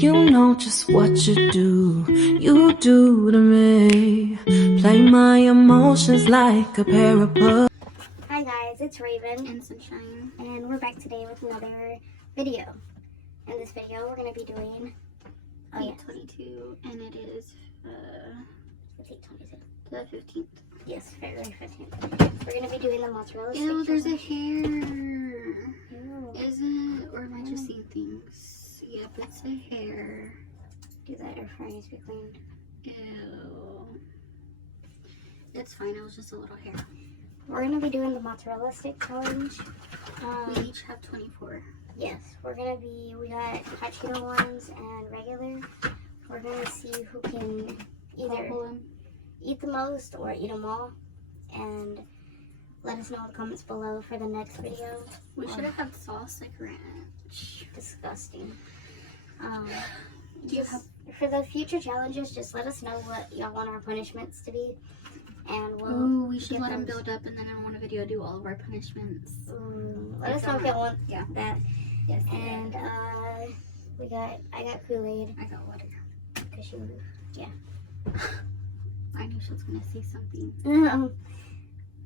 You know just what you do to me. Play my emotions like a pair of puppets. Hi guys, it's Raven and Sunshine, and we're back today with another video. In this video we're going to be doing 8/22 and it is it's 8/22. the 15th. Yes, February 15th. We're going to be doing the mozzarella stick. Ew, there's a challenge. hair. Ew. Is it? Or am I just seeing things? Yep, it's a hair. Do that air fryer needs to be cleaned. Ew. It's fine, it was just a little hair. We're going to be doing the mozzarella stick challenge. We each have 24. Yes, we got hot Cheeto ones and regular. We're going to see who can either eat the most or eat them all. And let us know in the comments below for the next video. We should have had sauce like ranch. Disgusting. Do you have... For the future challenges, just let us know what y'all want our punishments to be. And we'll... Ooh, we should let them build up and then in one video do all of our punishments. Let us know if y'all want that. Yes. And I got Kool-Aid. I got water. Cause you, yeah. I knew she was gonna say something.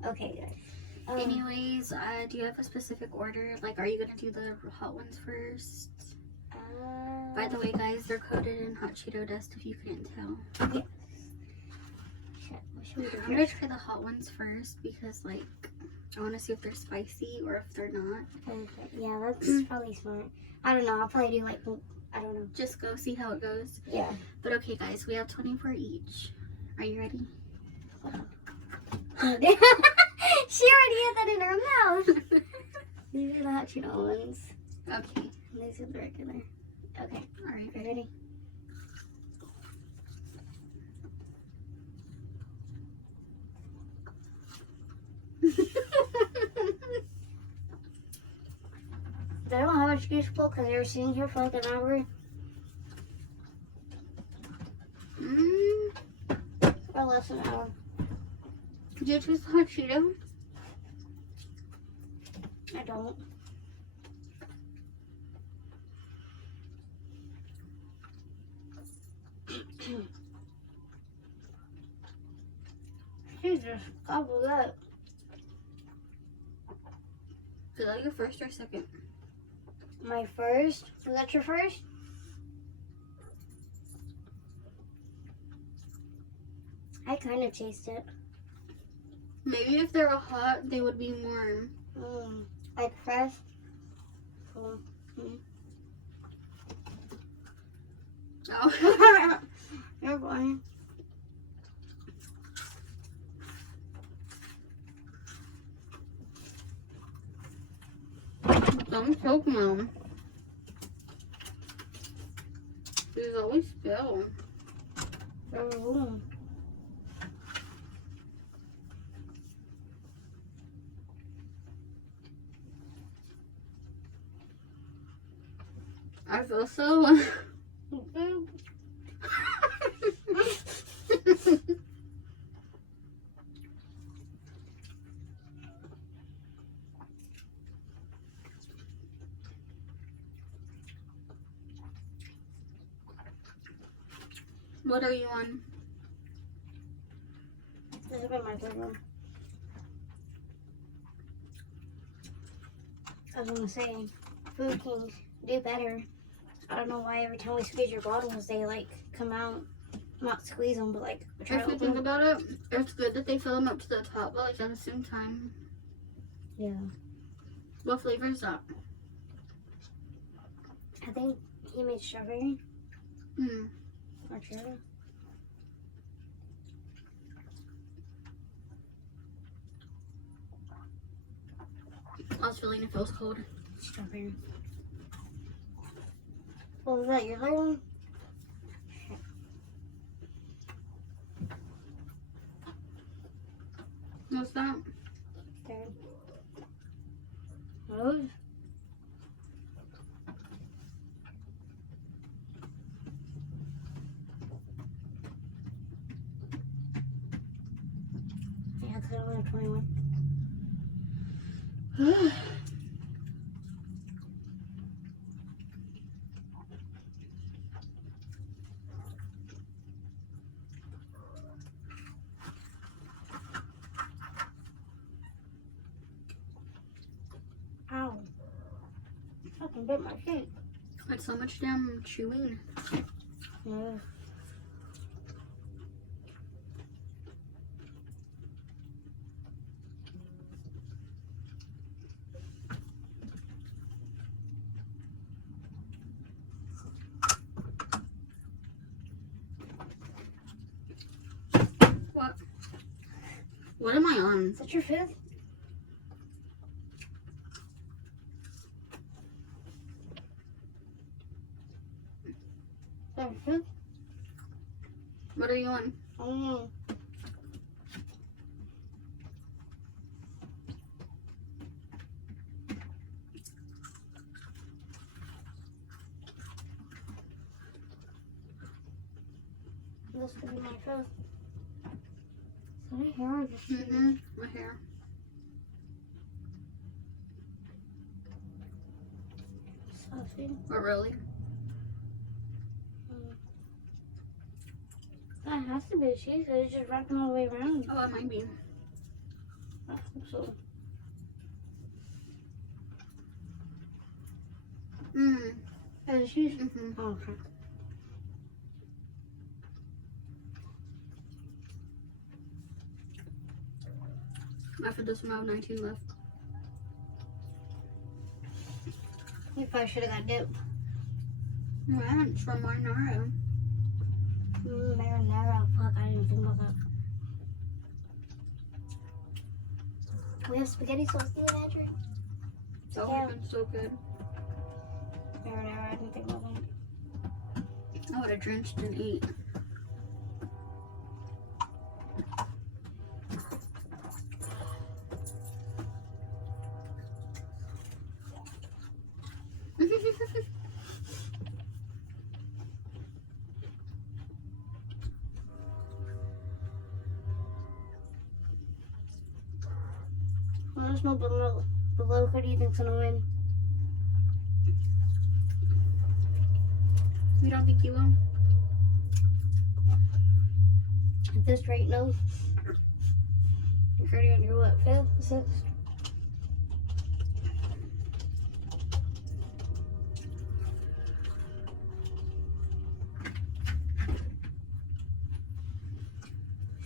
Okay, guys. Anyways, do you have a specific order? Like, are you gonna do the hot ones first? By the way, guys, they're coated in hot Cheeto dust. If you couldn't tell. Yes. What should we do? I'm gonna try the hot ones first because, like, I want to see if they're spicy or if they're not. Okay. Yeah, that's probably smart. I don't know. I'll probably do like, I don't know. Just go see how it goes. Yeah. But okay, guys, we have 24 each. Are you ready? She already had that in her mouth. These are the hot Cheeto ones. Okay. And these are the regular. Okay. All right. Ready? I don't have much useful because they were sitting here for like an hour. Or less than an hour. Did you choose hot Cheeto? I don't. Jesus, gobble that. Is that your first or second? My first? Was that your first? I kind of taste it. Maybe if they were hot, they would be warm. Like fresh. Oh. You're fine. Don't choke, Mom. There's always spill. Oh. I feel so... What are you on? This has been my third one. I was gonna say, Food Kings do better. I don't know why every time we squeeze your bottles, they like come out. Not squeeze them, but like try If to you open think them. about it, it's good that they fill them up to the top, but like at the same time. Yeah. What flavor is that? I think he made strawberry or cherry. I was feeling it feels cold. Strawberry. What was that? Your other one? What's that? Third. Those? Yeah, because I only have 21. fucking bit my feet. It's so much damn chewing. Yeah. What? What am I on? Is that your fifth? Is that your fifth? What are you on? I don't know. This could be my fifth. Is that a hair or just My hair. saucy? Oh, really? That has to be a cheese. It's just wrapping all the way around. Oh, it might be. I hope so. That is cheese? Mm-hmm. Oh, okay. After this one, I have 19 left. You probably should have got dip. Ranch from marinara. Marinara. Fuck, I didn't even think about that. We have spaghetti sauce, do you, Andrew? That would have been so good. Marinara, I didn't think about that. I would have drenched and ate. Well, there's no below. Below, who do you think's gonna win? You don't think you will? At this rate, no. You're already on your what, fifth, sixth?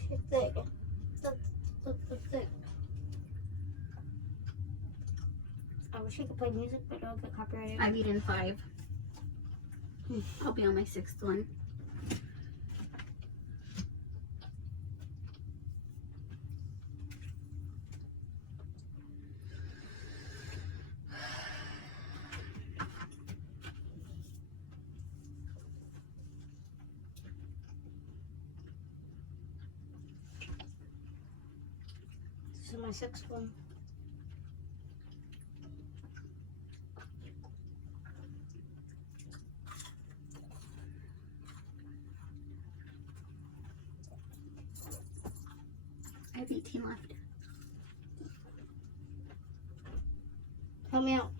Shit thick. That's thick. I wish I could play music, but don't get copyrighted. I've eaten 5. I'll be on my 6th one. This is my sixth one. I have 18 left. Help me out.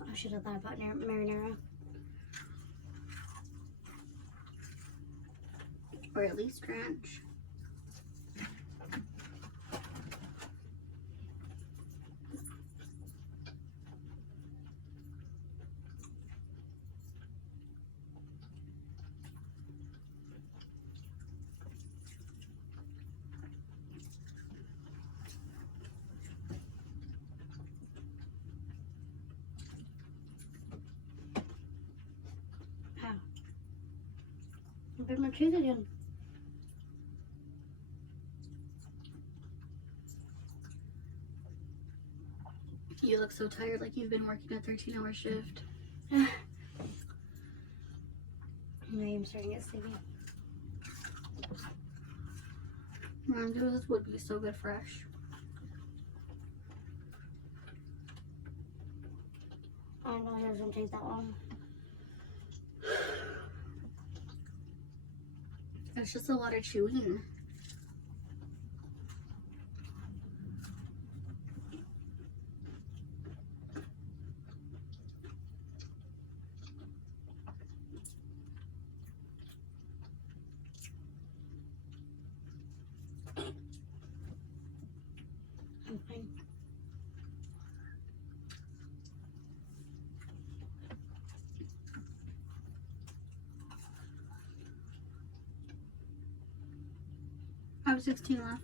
I should have thought about marinara. Or at least ranch. How? I bit my tooth again. You look so tired, like you've been working a 13-hour shift. I am starting to get sleepy. This would be so good fresh. I know it doesn't take that long. It's just a lot of chewing. have 16 left.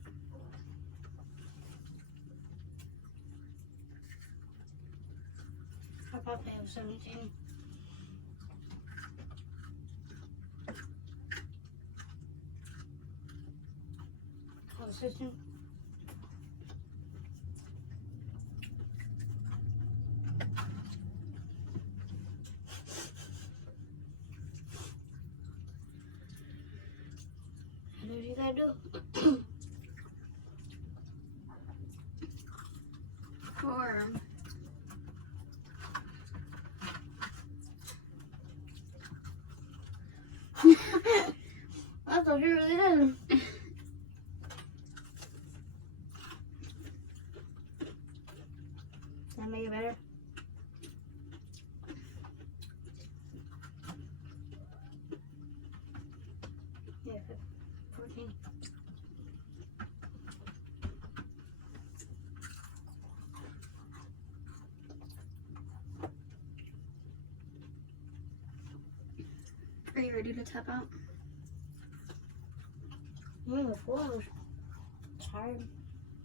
I probably have 17. Oh, 16. What do you gotta do? 4. I thought you really did. That make it better? Yeah, 14. Are you ready to tap out? The floor was hard.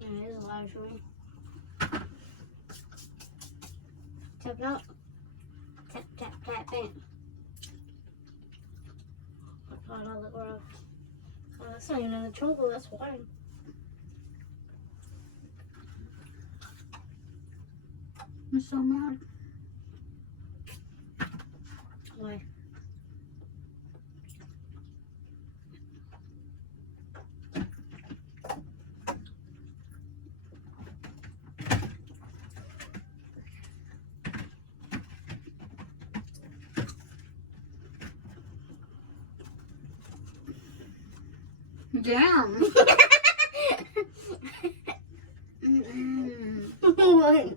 And it is a lot of showing. Tap it out. Tap, tap, tap, bam. Oh, no, look where oh, that's not even in the chocolate, that's wine. I'm so mad. Why? Damn. What?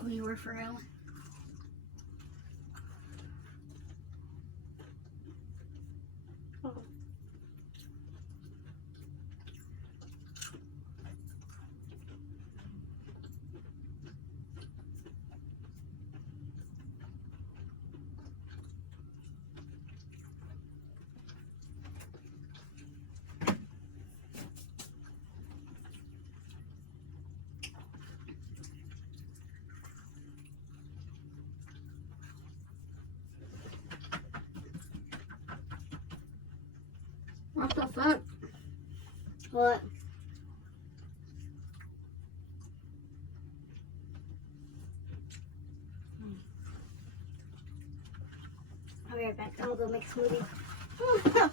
Oh, you were for real? What the fuck? What? I'll be right back. I'm gonna go make a smoothie.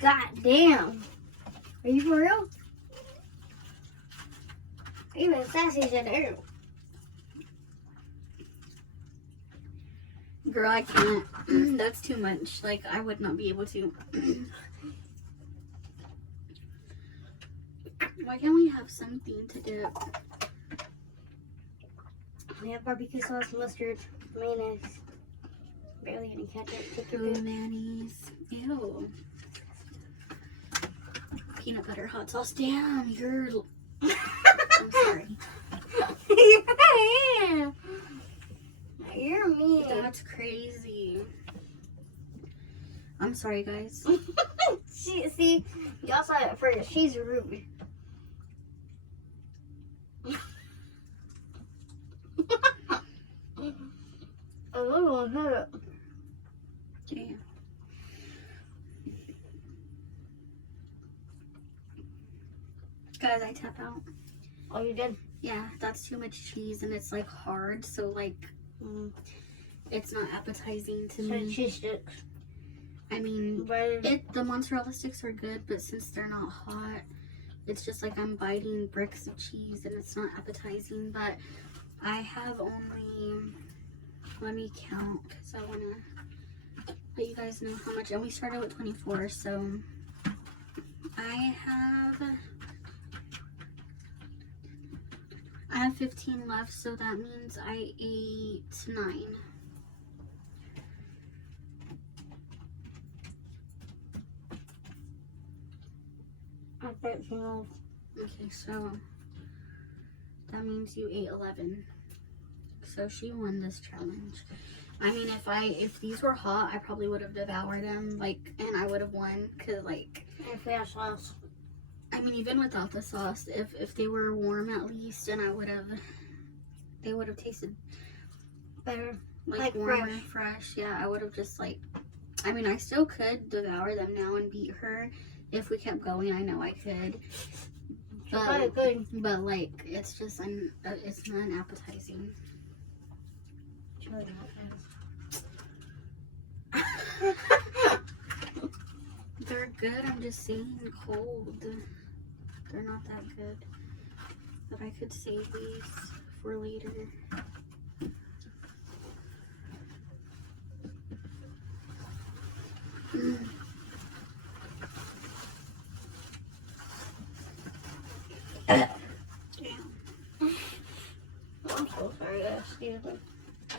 God damn. Are you for real? Even Sassy said ew. Girl, I can't. That's too much. Like, I would not be able to. Why can't we have something to dip? We have barbecue sauce, mustard, mayonnaise. Barely any ketchup. Take your Ooh, pick. mayonnaise. Ew. Peanut butter hot sauce. Damn, you're... I'm sorry. Yeah. You're mean. That's crazy. I'm sorry, guys. See, y'all saw it first. She's rude. Oh, no. Damn. Guys, I tap out. Oh, you did? Yeah, that's too much cheese and it's like hard, so like it's not appetizing to me. Cheese sticks. I mean, Bread. the mozzarella sticks are good, but since they're not hot, it's just like I'm biting bricks of cheese and it's not appetizing. But I have only, let me count because I want to let you guys know how much. And we started with 24, so I have 15 left, so that means I ate 9. I have 13 left. Okay, so that means you ate 11. So she won this challenge. I mean, if these were hot, I probably would have devoured them, like, and I would have won, cause like. If we have sauce. I mean, even without the sauce, if they were warm at least, then they would have tasted Better. like warmer, fresh. Yeah, I would have just like. I mean, I still could devour them now and beat her if we kept going. I know I could. But, but like, it's just it's not appetizing. It's really not. They're good. I'm just saying, cold. They're not that good. But I could save these for later. Damn. I'm so sorry, excuse me.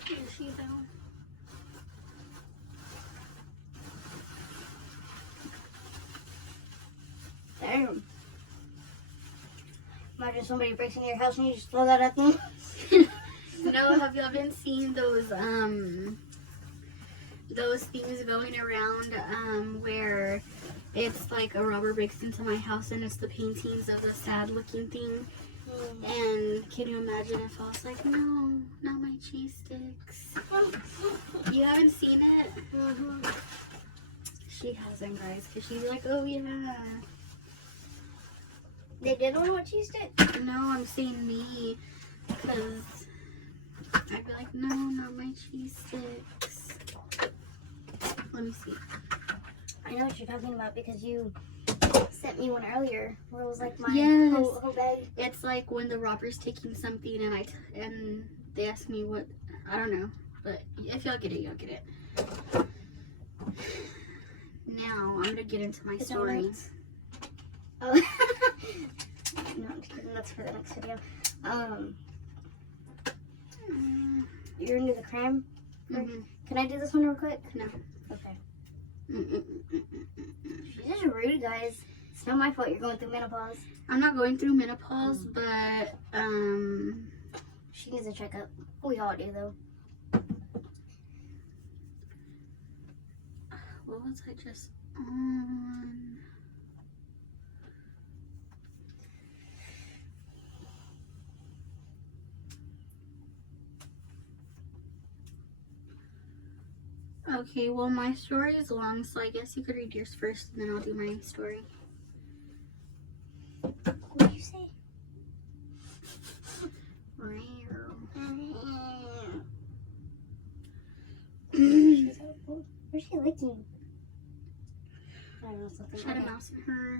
Is she though? Damn. Imagine somebody breaks into your house and you just throw that at them. No, have y'all been seeing those things going around where it's like a robber breaks into my house and it's the paintings of the sad looking thing? And can you imagine if I was like, no, not my cheese sticks? You haven't seen it? Mm-hmm. She hasn't, guys, because she's like, oh yeah. They did one with cheese stick? No, I'm saying me, because I'd be like, no, not my cheese sticks. Let me see. I know what you're talking about because you sent me one earlier where it was like my Yes. whole bag. It's like when the robber's taking something and they ask me what, I don't know, but if y'all get it, y'all get it. Now, I'm going to get into my story. Oh. No, I'm just kidding. That's for the next video. You're into the creme? Mm-hmm. Can I do this one real quick? No. Okay. She's just rude, guys. It's not my fault you're going through menopause. I'm not going through menopause, but, She needs a checkup. We all do, though. what was I just on? Okay, well, my story is long, so I guess you could read yours first, and then I'll do my story. What did you say? Where's she licking? I don't know, something. She had a mouse in her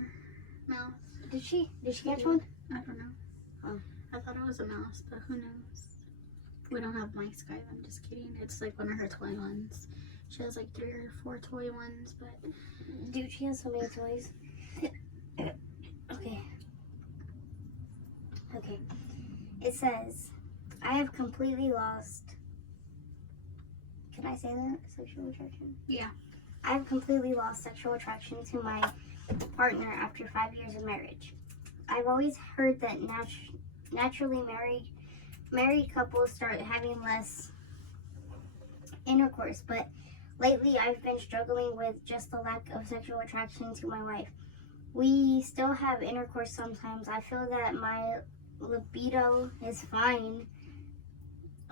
mouth. Did she catch one? I don't know. Oh. I thought it was a mouse, but who knows? We don't have mice, guys. I'm just kidding. It's like one of her toy ones. She has like 3 or 4 toy ones, but... Dude, she has so many toys. Okay. Okay. It says, I have completely lost... Can I say that? Sexual attraction? Yeah. I have completely lost sexual attraction to my partner after 5 years of marriage. I've always heard that naturally married couples start having less intercourse, but lately I've been struggling with just the lack of sexual attraction to my wife. We still have intercourse sometimes. I feel that my libido is fine.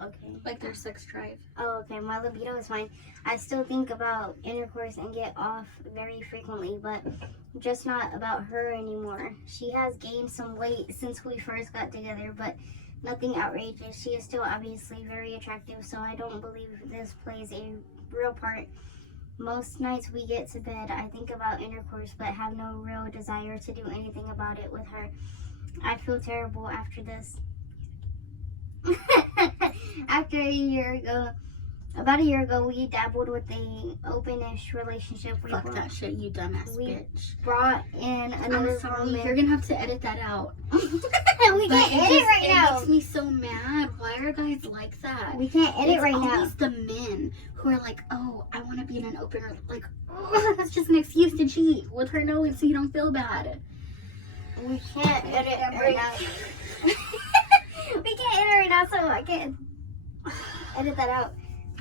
Okay. Like their sex drive. Oh, okay. My libido is fine. I still think about intercourse and get off very frequently, but just not about her anymore. She has gained some weight since we first got together, but nothing outrageous. She is still obviously very attractive, so I don't believe this plays a real part. Most nights we get to bed, I think about intercourse, but have no real desire to do anything about it with her. I feel terrible after this. About a year ago, we dabbled with a open-ish relationship. Fuck that shit, you dumbass bitch. Brought in another I'm sorry, woman. you're gonna have to edit that out. We can't edit right now. It makes me so mad. Why are guys like that? We can't edit right now. It's always the men who are like, oh, I want to be in an open, like, oh, that's just an excuse to cheat with her knowing so you don't feel bad. We can't edit right now. We can't edit right now, so I can't edit that out.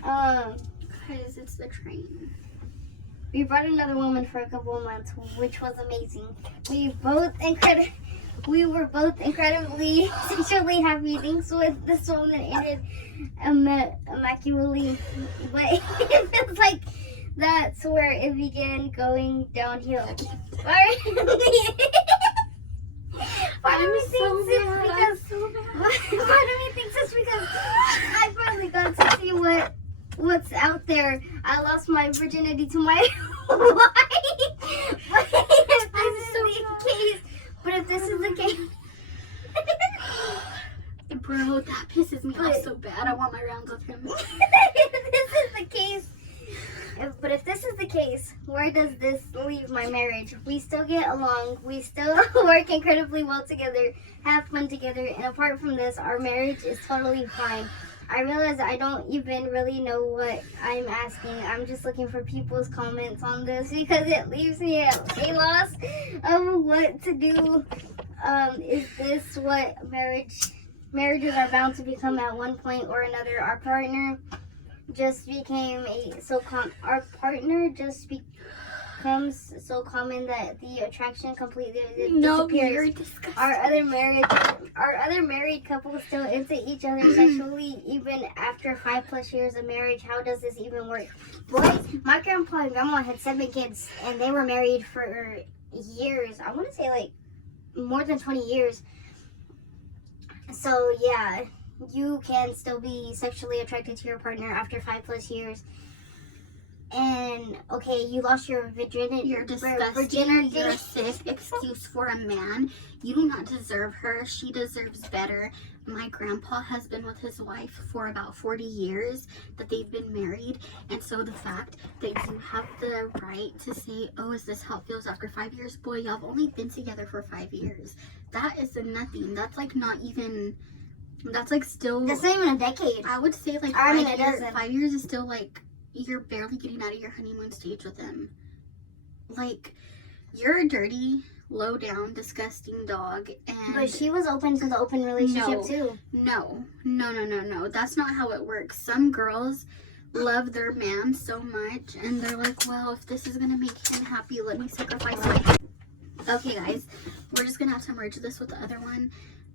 Guys, it's the train. We brought another woman for a couple of months, which was amazing. We were both incredibly sexually happy. Things with this woman ended immaculately, but it feels like that's where it began going downhill. Part of me thinks it's because I finally got to see what's out there. I lost my virginity to my wife. But if this is the case, bro, that pisses me off so bad. I want my rounds with him. But if this is the case, where does this leave my marriage? We still get along. We still work incredibly well together, have fun together, and apart from this, our marriage is totally fine. I realize I don't even really know what I'm asking. I'm just looking for people's comments on this because it leaves me at a loss of what to do. Is this what marriages are bound to become at one point or another? Our partner just becomes so common that the attraction completely disappears. Our other married couples still into each other sexually even after 5+ years of marriage. How does this even work? Boys, my grandpa and grandma had 7 kids and they were married for years. I want to say like more than 20 years. So yeah, you can still be sexually attracted to your partner after 5+ years. And okay, you lost your virginity. You're disgusting. You're a sick excuse for a man. You do not deserve her. She deserves better. My grandpa has been with his wife for about 40 years that they've been married. And so the fact that you have the right to say, oh, is this how it feels after 5 years? Boy, y'all have only been together for 5 years. That is nothing. That's like not even, that's like still. That's not even a decade. I would say like 5 years is still like, you're barely getting out of your honeymoon stage with him. Like, you're a dirty, low down, disgusting dog. And but she was open to the open relationship too. No. That's not how it works. Some girls love their man so much and they're like, well, if this is gonna make him happy, let me sacrifice my. Okay guys, we're just gonna have to merge this with the other one.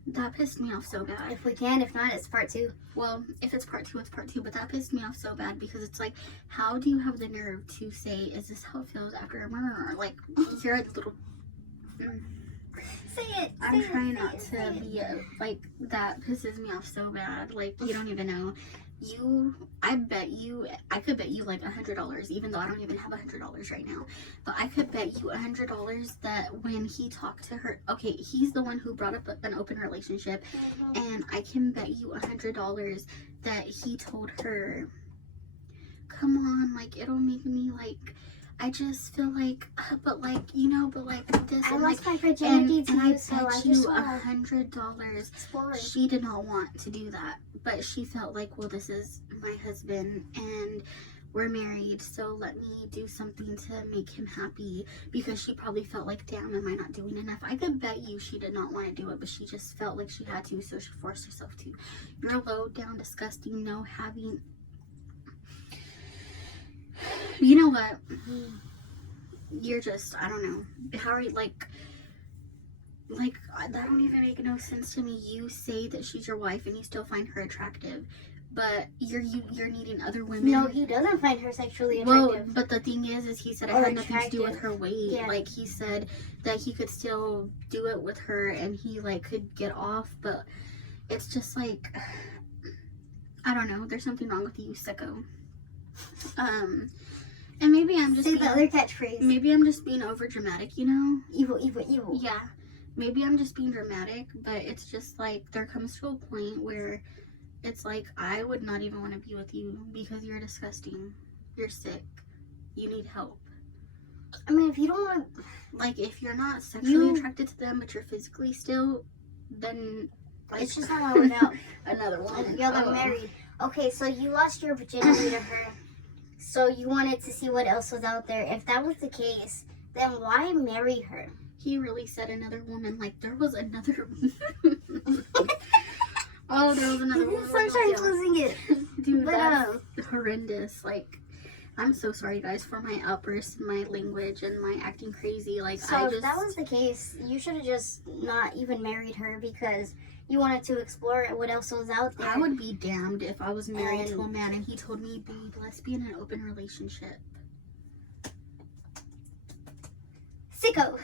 That pissed me off so bad. If we can, if not, it's part 2. Well, if it's part 2, it's part 2. But that pissed me off so bad because it's like, how do you have the nerve to say, is this how it feels after a murder? Like, you're a little. Say it. I'm trying not to be like, that pisses me off so bad. Like, you don't even know. I could bet you like $100, even though I don't even have $100 right now. But I could bet you $100 that when he talked to her, okay, he's the one who brought up an open relationship, and I can bet you $100 that he told her, come on, like, it'll make me like, I just feel like, but like, you know, but like this. I lost my virginity to you, so I just $100. She did not want to do that, but she felt like, well, this is my husband and we're married, so let me do something to make him happy, because she probably felt like, damn, am I not doing enough? I could bet you she did not want to do it, but she just felt like she had to, so she forced herself to. You're low down, disgusting, no having. You know what? You're just, I don't know. How are you, like, that don't even make no sense to me. You say that she's your wife and you still find her attractive, but you're needing other women. No, he doesn't find her sexually attractive. Well, but the thing is he said it had nothing to do with her weight. Yeah. Like, he said that he could still do it with her and he, like, could get off, but it's just like, I don't know. There's something wrong with you, sicko. And maybe I'm just say the other catchphrase. Maybe I'm just being over dramatic, you know? Evil, evil, evil. Yeah. Maybe I'm just being dramatic, but it's just like, there comes to a point where it's like, I would not even want to be with you because you're disgusting. You're sick. You need help. I mean, if you don't want to, like, if you're not sexually attracted to them, but you're physically still, then like, it's just not gonna work out. Another one. Y'all are married. Okay, so you lost your virginity to her. So you wanted to see what else was out there. If that was the case, then why marry her? He really said another woman. Like, there was another. Oh, there was another woman. Sunshine's losing it. Dude, but, that's horrendous. Like, I'm so sorry, guys, for my outbursts and my language and my acting crazy. Like, so if that was the case, you should have just not even married her because you wanted to explore what else was out there. I would be damned if I was married to a man and he told me, babe, let's be in an open relationship. Sicko.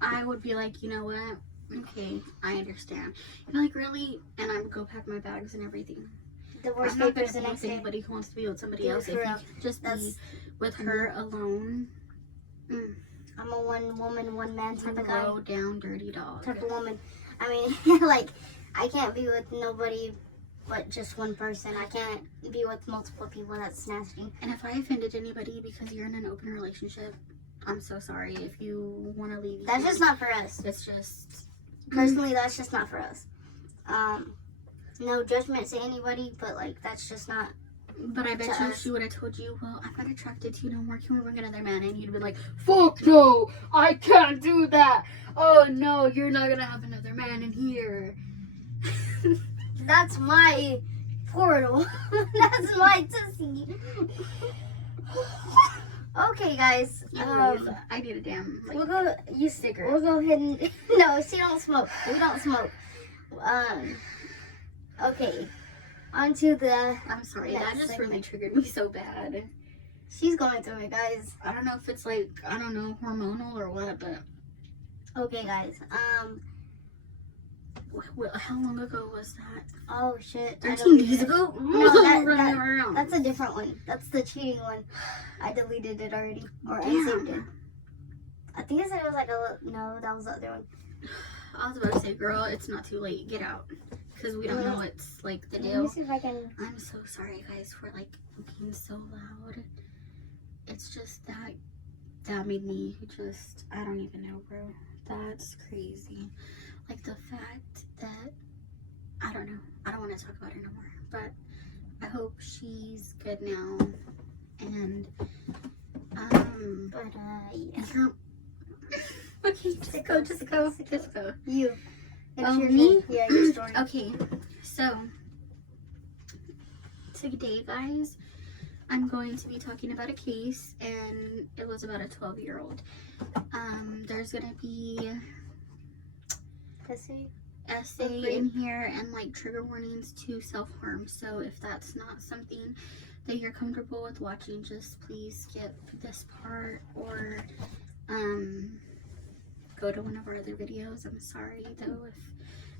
I would be like, you know what? Okay, I understand. And like, really? And I would go pack my bags and everything. Divorce I'm not papers gonna the next be with day. anybody who wants to be with somebody else. If you can just be with her alone. I'm a one woman, one man type of guy. Low down, dirty dog. Type of woman. I mean, like, I can't be with nobody but just one person. I can't be with multiple people. That's nasty. And if I offended anybody because you're in an open relationship, I'm so sorry. If you want to leave, That's just not for us. It's just personally, that's just not for us. No judgment to anybody, but like that's just not. But I bet you us. she would have told you, well, I'm not attracted to you no more. Can we bring another man? And you'd be like, fuck no, I can't do that. Oh no, you're not gonna have another man in here. That's my portal. That's my tussie. Okay, guys. I need a damn. Like, we'll go. You sticker. We'll go ahead and no. She don't smoke. We don't smoke. Okay. On to the. I'm sorry. next That just segment. really triggered me so bad. She's going through it, guys. I don't know if it's like, I don't know, hormonal or what, but. Okay, guys. How long ago was that? Oh shit. 13 days ago? No, that's a different one. That's the cheating one. I deleted it already, or I saved it. I think I said it was like no, that was the other one. I was about to say, girl, it's not too late. Get out. Because we don't know it's like the deal. Let me see if I can. I'm so sorry, guys, for like being so loud. It's just that made me just, I don't even know, bro. That's crazy. Like the fact that, I don't know. I don't want to talk about her no more. But I hope she's good now. And, Yeah. Okay, just go. You. Oh, your me? turn. Yeah, your story. Okay, so today, guys, I'm going to be talking about a case, and it was about a 12-year-old. There's gonna be essay in here and like trigger warnings to self-harm. So if that's not something that you're comfortable with watching, just please skip this part or go to one of our other videos. I'm sorry though if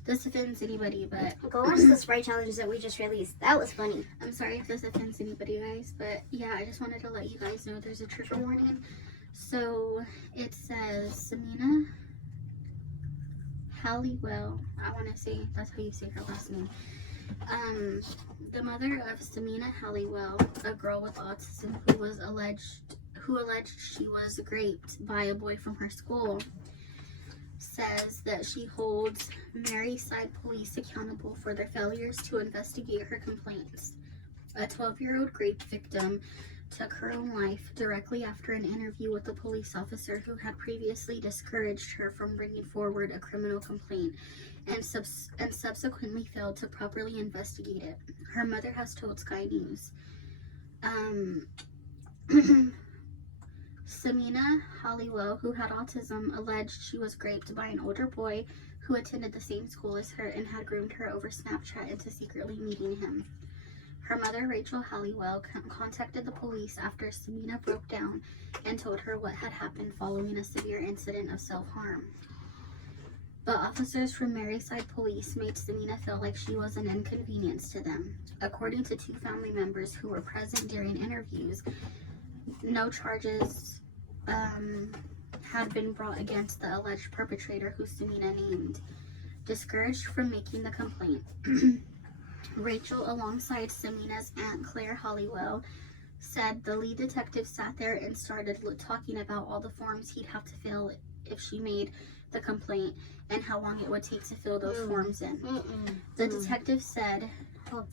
this offends anybody, but go watch the Sprite challenge that we just released. That was funny. I'm sorry if this offends anybody, guys, but yeah, I just wanted to let you guys know there's a trigger warning. So it says Samina Halliwell, I want to say that's how you say her last name. The mother of Samina Halliwell, a girl with autism who alleged she was raped by a boy from her school, says that she holds Maryside police accountable for their failures to investigate her complaints. A 12-year-old rape victim took her own life directly after an interview with a police officer who had previously discouraged her from bringing forward a criminal complaint and subsequently failed to properly investigate it. Her mother has told Sky News. Samina Halliwell, who had autism, alleged she was raped by an older boy who attended the same school as her and had groomed her over Snapchat into secretly meeting him. Her mother, Rachel Halliwell, contacted the police after Samina broke down and told her what had happened following a severe incident of self-harm. But officers from Maryside Police made Samina feel like she was an inconvenience to them. According to 2 family members who were present during interviews, no charges had been brought against the alleged perpetrator, who Samina named. Discouraged from making the complaint, Rachel, alongside Samina's aunt Claire Halliwell, said the lead detective sat there and started talking about all the forms he'd have to fill if she made the complaint and how long it would take to fill those forms in. The detective said to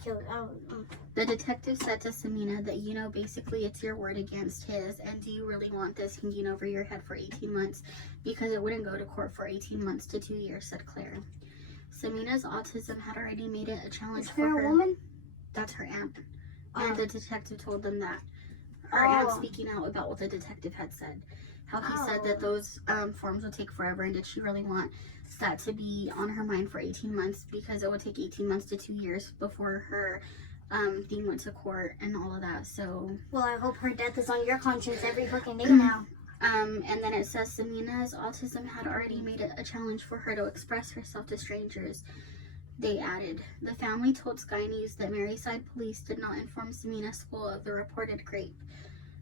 Samina that, you know, basically it's your word against his, and do you really want this hanging over your head for 18 months? Because it wouldn't go to court for 18 months to 2 years, said Claire. Samina's autism had already made it a challenge for her. Is there a woman? That's her aunt. And the detective told them that. Or I'm speaking out about what the detective had said. How he said that those forms would take forever, and did she really want that to be on her mind for 18 months, because it would take 18 months to 2 years before her thing went to court and all of that. So, well, I hope her death is on your conscience every fucking day now. And then it says Semina's autism had already made it a challenge for her to express herself to strangers. They added, the family told Sky News that Maryside police did not inform Semina School of the reported rape,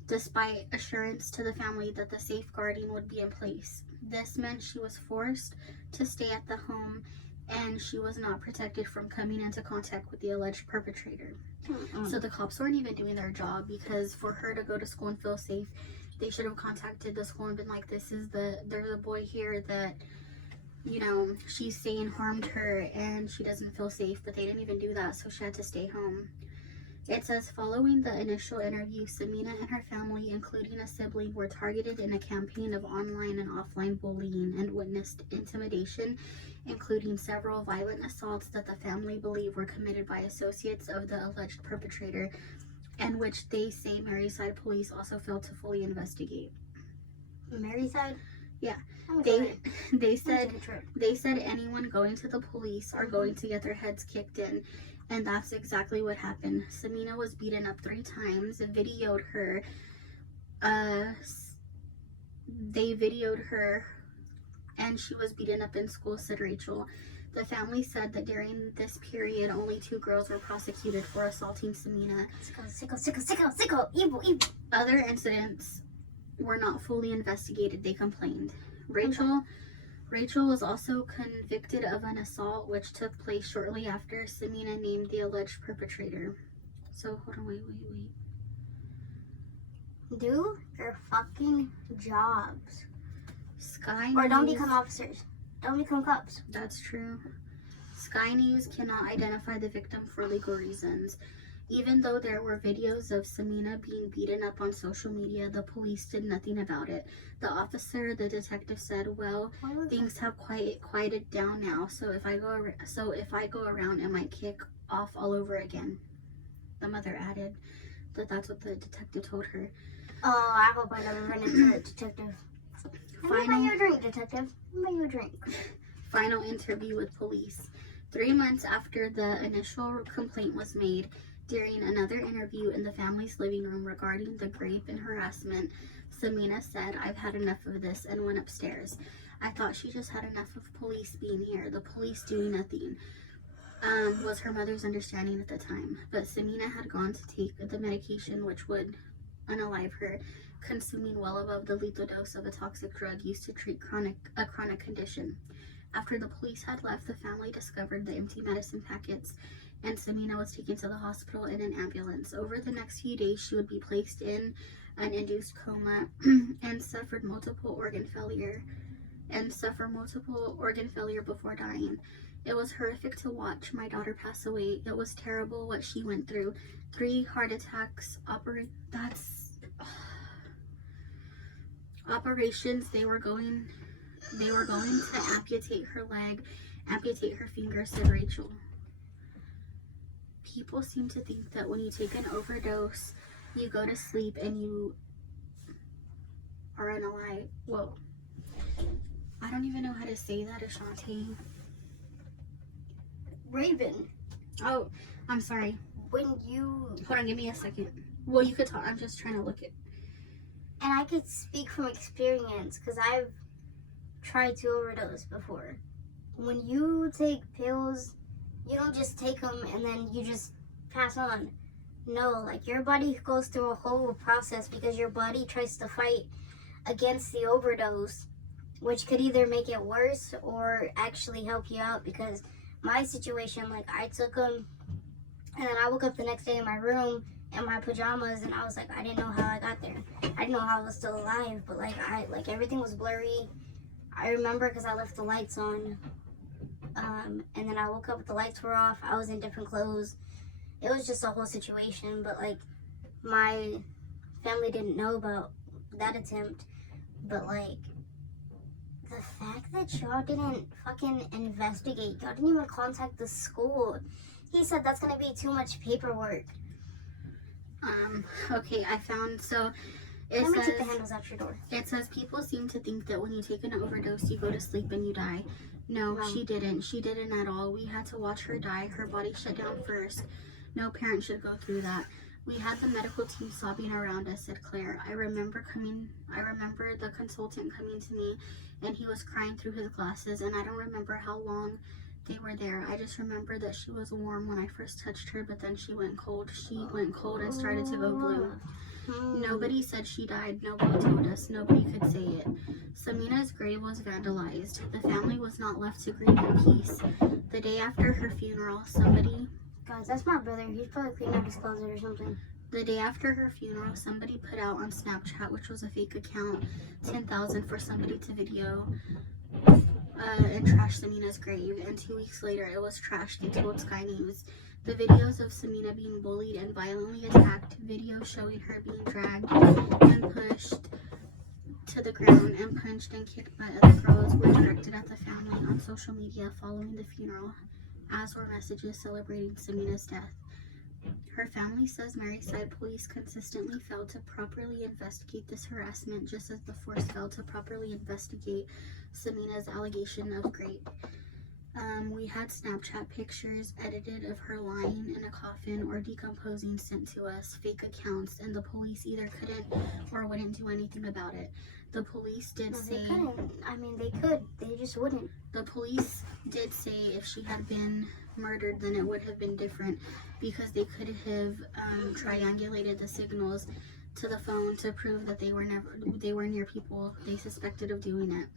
despite assurance to the family that the safeguarding would be in place. This meant she was forced to stay at the home, and she was not protected from coming into contact with the alleged perpetrator. So the cops weren't even doing their job, because for her to go to school and feel safe, they should have contacted the school and been like, there's a boy here that, you know, she's saying harmed her and she doesn't feel safe, but they didn't even do that, so she had to stay home. It says, following the initial interview, Semina and her family, including a sibling, were targeted in a campaign of online and offline bullying and witnessed intimidation, including several violent assaults that the family believe were committed by associates of the alleged perpetrator, and which they say Maryside police also failed to fully investigate. Maryside? Yeah. They said anyone going to the police are going to get their heads kicked in, and that's exactly what happened. Semina was beaten up 3 times. Videoed her. They videoed her, and she was beaten up in school, said Rachel. The family said that during this period, only 2 girls were prosecuted for assaulting Semina. Sicko, evil. Other incidents were not fully investigated, they complained. Rachel was also convicted of an assault which took place shortly after Semina named the alleged perpetrator. So, hold on, wait. Do your fucking jobs. Sky Or don't News, become officers. Don't become cops. That's true. Sky News cannot identify the victim for legal reasons. Even though there were videos of Semina being beaten up on social media, the police did nothing about it. The detective said, well, things have quieted down now, so if I go around, it might kick off all over again. The mother added that that's what the detective told her. Oh, I hope I never run into a detective. Buy you a drink, detective. Buy you a drink. Final interview with police. 3 months after the initial complaint was made, during another interview in the family's living room regarding the rape and harassment, Semina said, I've had enough of this, and went upstairs. I thought she just had enough of police being here, the police doing nothing, was her mother's understanding at the time. But Semina had gone to take the medication which would unalive her, consuming well above the lethal dose of a toxic drug used to treat a chronic condition. After the police had left, the family discovered the empty medicine packets, and Semina was taken to the hospital in an ambulance. Over the next few days, she would be placed in an induced coma and suffer multiple organ failure before dying. It was horrific to watch my daughter pass away. It was terrible what she went through. 3 heart attacks, operations. They were going to amputate her leg, amputate her finger, said Rachel. People seem to think that when you take an overdose, you go to sleep and you are unalive. Whoa. I don't even know how to say that, Ashante. Raven. Oh, I'm sorry. When you... Hold on, give me a second. Well, you could talk. I'm just trying to look it. And I could speak from experience, because I've tried to overdose before. When you take pills, you don't just take them and then you just pass on. No, like your body goes through a whole process because your body tries to fight against the overdose, which could either make it worse or actually help you out. Because my situation, like I took them and then I woke up the next day in my room in my pajamas and I was like, I didn't know how I got there. I didn't know how I was still alive, but like everything was blurry. I remember because I left the lights on. And then I woke up, the lights were off, I was in different clothes. It was just a whole situation, but like my family didn't know about that attempt. But like the fact that y'all didn't fucking investigate, y'all didn't even contact the school. He said that's gonna be too much paperwork. Okay, I found, so Let me take the handles out your door. It says people seem to think that when you take an overdose, you go to sleep and you die. No, she didn't. She didn't at all. We had to watch her die. Her body shut down first. No parent should go through that. We had the medical team sobbing around us, said Claire. I remember the consultant coming to me and he was crying through his glasses, and I don't remember how long they were there. I just remember that she was warm when I first touched her, but then she went cold. She went cold and started to go blue. Nobody said she died. Nobody told us. Nobody could say it. Samina's grave was vandalized. The family was not left to grieve in peace. The day after her funeral, Guys, that's my brother. He's probably cleaning up his closet or something. The day after her funeral, somebody put out on Snapchat, which was a fake account, 10,000 for somebody to video and trash Samina's grave. And 2 weeks later, it was trashed. They told Sky News. The videos of Samina being bullied and violently attacked, videos showing her being dragged and pushed to the ground and punched and kicked by other girls, were directed at the family on social media following the funeral, as were messages celebrating Samina's death. Her family says Maryside police consistently failed to properly investigate this harassment, just as the force failed to properly investigate Samina's allegation of rape. We had Snapchat pictures edited of her lying in a coffin or decomposing sent to us, fake accounts, and the police either couldn't or wouldn't do anything about it. The police did say... They couldn't. I mean, they could. They just wouldn't. The police did say if she had been murdered, then it would have been different, because they could have triangulated the signals to the phone to prove that they were near people they suspected of doing it.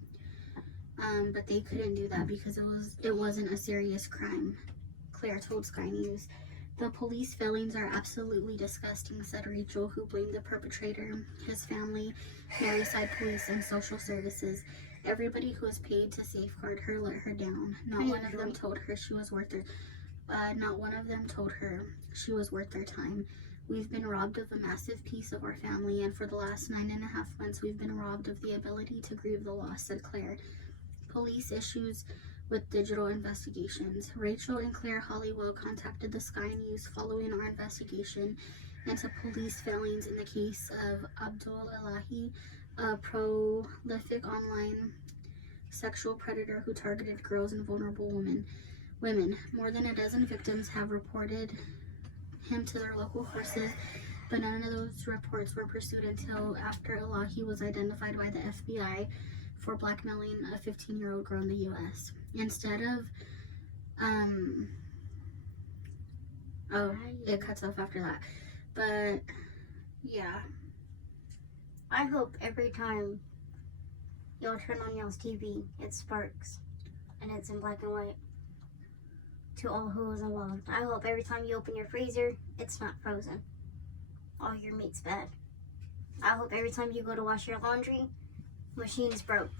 But they couldn't do that because it wasn't a serious crime, Claire told Sky News. The police failings are absolutely disgusting, said Rachel, who blamed the perpetrator, his family, Maryside police, and social services. Everybody who was paid to safeguard her let her down. Not one of them told her she was worth their time. We've been robbed of a massive piece of our family, and for the last 9.5 months, we've been robbed of the ability to grieve the loss, said Claire. Police issues with digital investigations. Rachel and Claire Hollywell contacted the Sky News following our investigation into police failings in the case of Abdul Elahi, a prolific online sexual predator who targeted girls and vulnerable women. More than a dozen victims have reported him to their local forces, but none of those reports were pursued until after Elahi was identified by the FBI for blackmailing a 15-year-old girl in the U.S. Instead of, it cuts off after that. But, yeah. I hope every time y'all turn on y'all's TV, it sparks. And it's in black and white. To all who was involved. I hope every time you open your freezer, it's not frozen. All your meat's bad. I hope every time you go to wash your laundry, machine is broke.